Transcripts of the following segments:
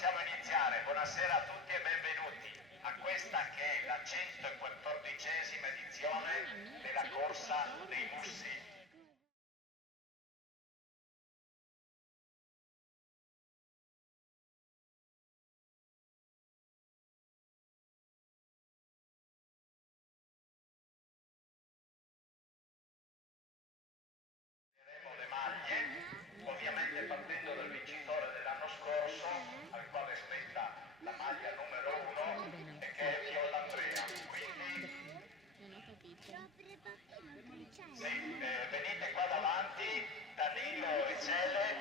possiamo iniziare. Buonasera a tutti e benvenuti a questa che è la 114esima edizione della Corsa dei Mussi. Le maglie, ovviamente partendo dal vincitore dell'anno scorso, al quale spetta la maglia numero 1 e che è Viola Andrea. Quindi Non ho capito. venite qua davanti, Danilo e Cele,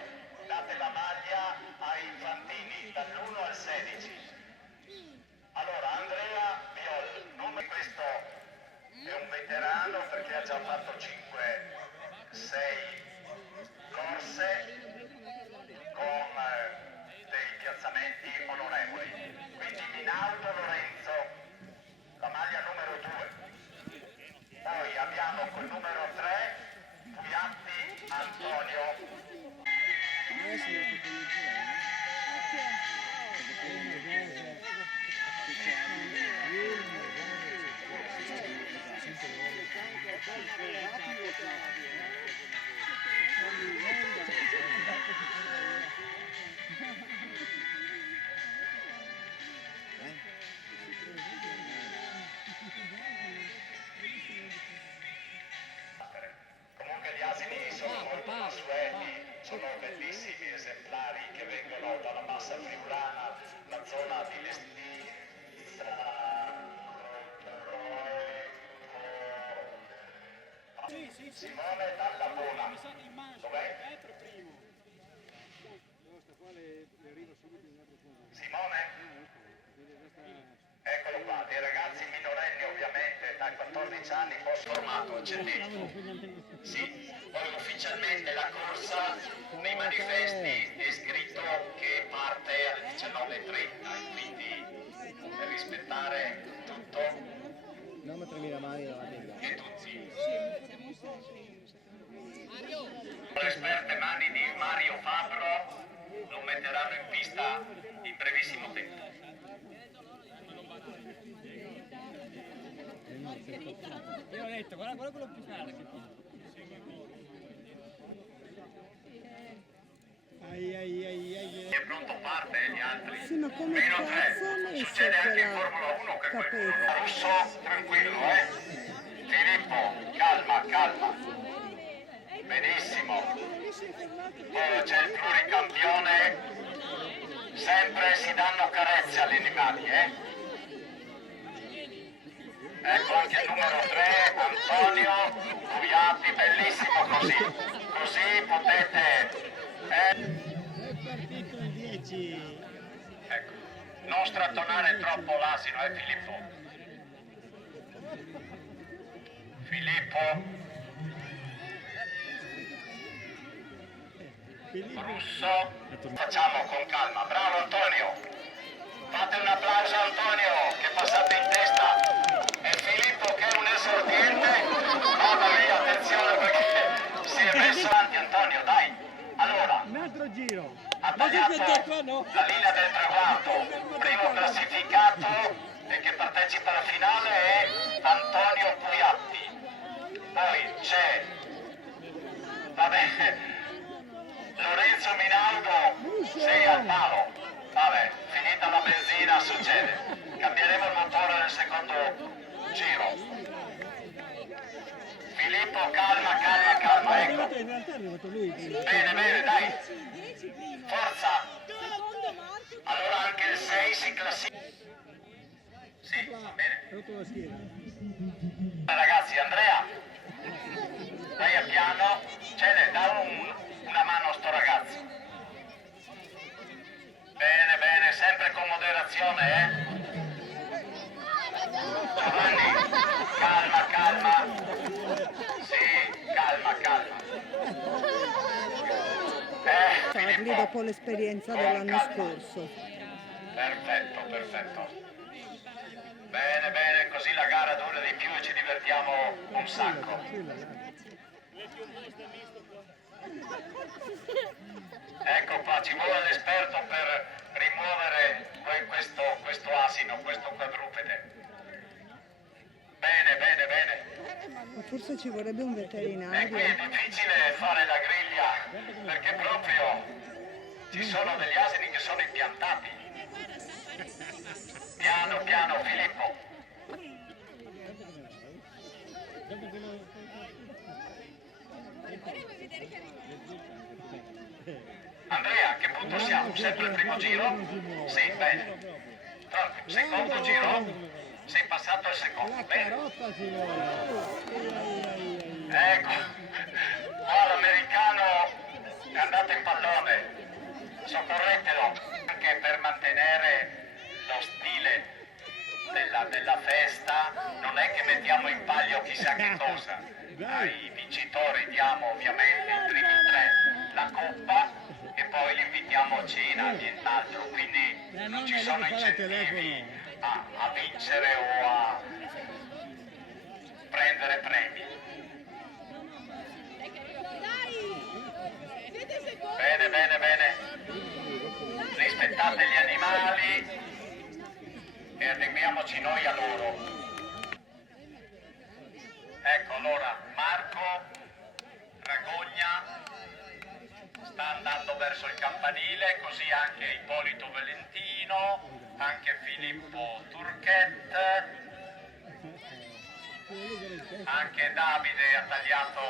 date la maglia ai infantini dall'1 al 16. Allora, Andrea Viol, questo è un veterano perché ha già fatto 5-6 corse con dei piazzamenti onorevoli. Quindi Minaldo Lorenzo, la maglia numero 2. Poi abbiamo col numero 3 Pugliatti Antonio. Comunque gli asini sono molto mansueti, sono bellissimi esemplari che vengono dalla bassa friulana, la zona di Lestina. Simone Dalla Bona. Dov'è? Simone? Eccolo qua, dei ragazzi minorenni ovviamente dai 14 anni post formato accendito. Sì, poi ufficialmente la corsa nei manifesti è scritto che parte alle 19:30, quindi per rispettare tutto e tutti. Le esperte mani di Mario Fabbro lo metteranno in pista in brevissimo tempo. Io ho detto, guarda quello più caro che È pronto, parte gli altri. Sì, ma come Meno cazzo 3. ha messo Succede anche in quella Formula 1 che capetta? qualcuno Russo, tranquillo, Filippo, calma, calma. Benissimo. Poi c'è il pluricampione. Sempre si danno carezze agli animali, Ecco anche il numero 3, Antonio Pugliatti, bellissimo così. Così potete... è partito il 10. Ecco, non strattonare troppo l'asino, Filippo. Filippo. Russo. Facciamo con calma. Bravo Antonio. Fate un applauso a Antonio che passate in testa. E Filippo che è un esordiente. Vada lì, attenzione perché si è messo avanti Antonio, dai. Allora. Un altro giro. Ha tagliato la linea del traguardo, primo classificato e che partecipa alla finale è Antonio Pugliatti. Poi c'è, Lorenzo Minaldo, 6 al palo. Vabbè, finita la benzina succede. Cambieremo il motore nel secondo giro. Filippo, calma, calma, calma, ecco. In realtà è arrivato lui. Bene, bene, dai. Forza. Allora anche il 6 si classifica. Sì, va bene. Rotto la schiena. Ragazzi, Andrea, vai a piano. Cele, dà una mano a sto ragazzo. Bene, bene, sempre con moderazione, Giovanni, calma, calma. Sì, calma, calma. Farli dopo l'esperienza dell'anno scorso. Perfetto, perfetto. Bene, bene, così la gara dura di più e ci divertiamo un sacco. Ecco qua, ci vuole l'esperto per rimuovere questo asino, questo quadrupede. Bene, bene, bene. Ma forse ci vorrebbe un E qui veterinario. è difficile fare la griglia perché proprio ci sono degli asini che sono impiantati. Piano, piano, Filippo. Andrea, che punto siamo? Sempre il primo giro? Sì, bene. Secondo giro? Sei passato al secondo. La Bene. carota si vuole. Ecco, qua l'americano è andato in pallone, soccorretelo, anche per mantenere lo stile della festa, non è che mettiamo in palio chissà che cosa, ai vincitori diamo ovviamente i primi tre la coppa e poi li invitiamo a cena, nient'altro, quindi non ci sono incentivi a vincere o a prendere premi. Bene, bene, bene. Rispettate gli animali e adeguiamoci noi a loro. Ecco, allora, Marco Ragogna sta andando verso il campanile, così anche Ippolito Valentino, anche Filippo Turchet, anche Davide ha tagliato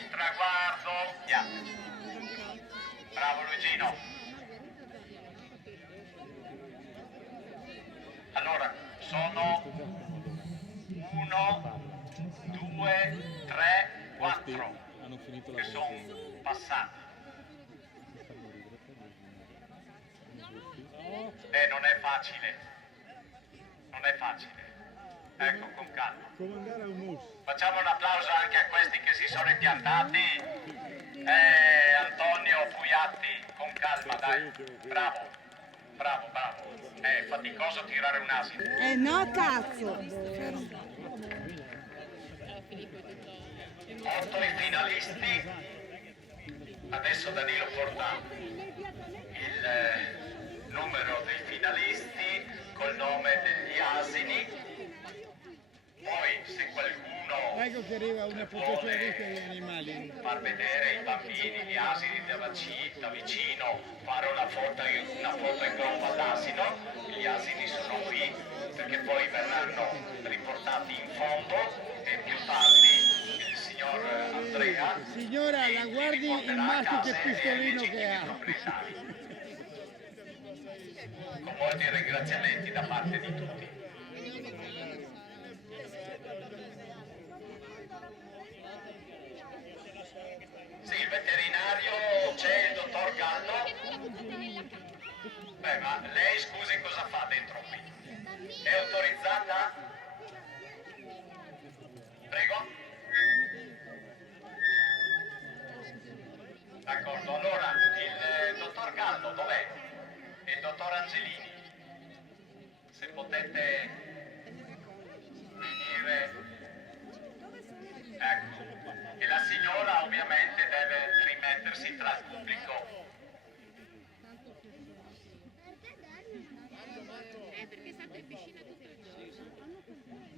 il traguardo. Yeah. Bravo Luigino. Allora, sono 1, 2, 3, 4 che sono passati. Non è facile. Non è facile. Ecco, con calma. Come andare a un mus. Facciamo un applauso anche a questi che si sono impiantati. Antonio Puiatti, con calma, dai. Bravo, bravo, bravo. È faticoso tirare un asino. No, cazzo! 8 i finalisti. Adesso Danilo porta il numero dei finalisti col nome degli asini. Poi se qualcuno Ecco che arriva una professionista degli animali. far vedere i bambini, gli asini da vicino, fare una foto in gruppo all'asino, gli asini sono qui perché poi verranno riportati in fondo e più tardi il signor Andrea Signora, la guardi il maschio che pistolino che ha. con molti ringraziamenti da parte di tutti. Sì, il veterinario c'è il dottor Gallo. Beh, ma lei scusi cosa fa dentro qui? È autorizzata? Prego? D'accordo, allora il dottor Gallo dov'è? E il dottor Angelini? Se potete venire. Ecco. E la signora ovviamente deve rimettersi tra il pubblico.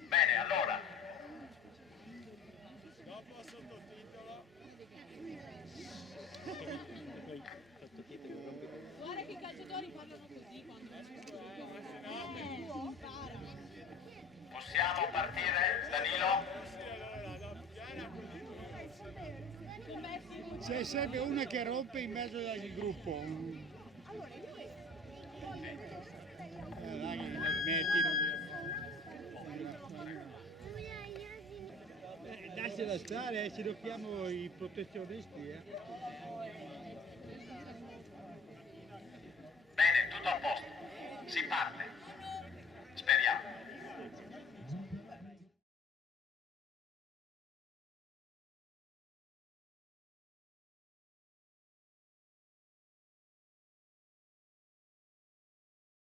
Bene, allora. Guarda che i calciatori parlano così quando Possiamo partire, Danilo? C'è sempre una che rompe in mezzo al gruppo. Dai, smettino. Lasciala stare, ci docchiamo i protezionisti. Bene, tutto a posto. Si parte.